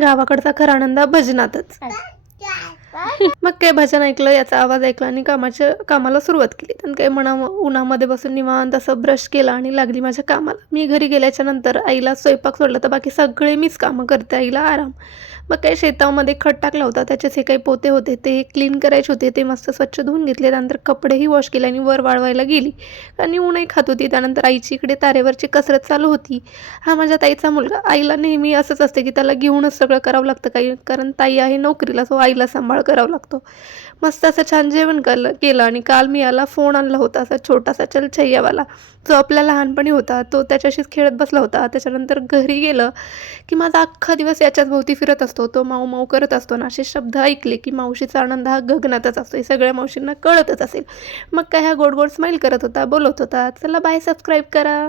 गावाकडचा खरा आनंद हा भजनातच. मग काय भजन ऐकलं, याचा आवाज ऐकला आणि कामाला सुरुवात केली. आणि काय उन्हामध्ये बसून निवांत असं ब्रश केला आणि लागली माझ्या कामाला. मी घरी गेल्याच्या नंतर आईला स्वयंपाक सोडला तर बाकी सगळे मीच कामं करते, आईला आराम. मग काही शेतामध्ये खत टाकला होता, त्याचे जे काही पोते होते ते क्लीन करायचे होते, ते मस्त स्वच्छ धुवून घेतले. त्यानंतर कपडेही वॉश केले आणि वर वाळवायला गेली आणि ऊनही खात होती. त्यानंतर आईची इकडे तारेवरची कसरत चालू होती. हा माझ्या ताईचा मुलगा. आईला नेहमी असंच असते की त्याला घेऊनच सगळं करावं लागतं, काही कारण ताई आहे नोकरीला, सो आईला सांभाळ करावा लागतो. मस्त असं छान जेवण केलं आणि काल मी याला फोन आणला होता, असा छोटासा चलछैयावाला, जो आपल्या लहानपणी होता. तो त्याच्याशीच खेळत बसला होता. त्याच्यानंतर घरी गेलं की माझा अख्खा दिवस याच्याच भोवती फिरत असतो. तो माऊ माऊ करत असतो ना, असे शब्द ऐकले की मावशीचा आनंद हा गगनातच असतो. हे सगळ्या मावशींना कळतच असेल. मग काय हा गोड गोड स्माईल करत होता, बोलत होता. चला बाय, सबस्क्राईब करा.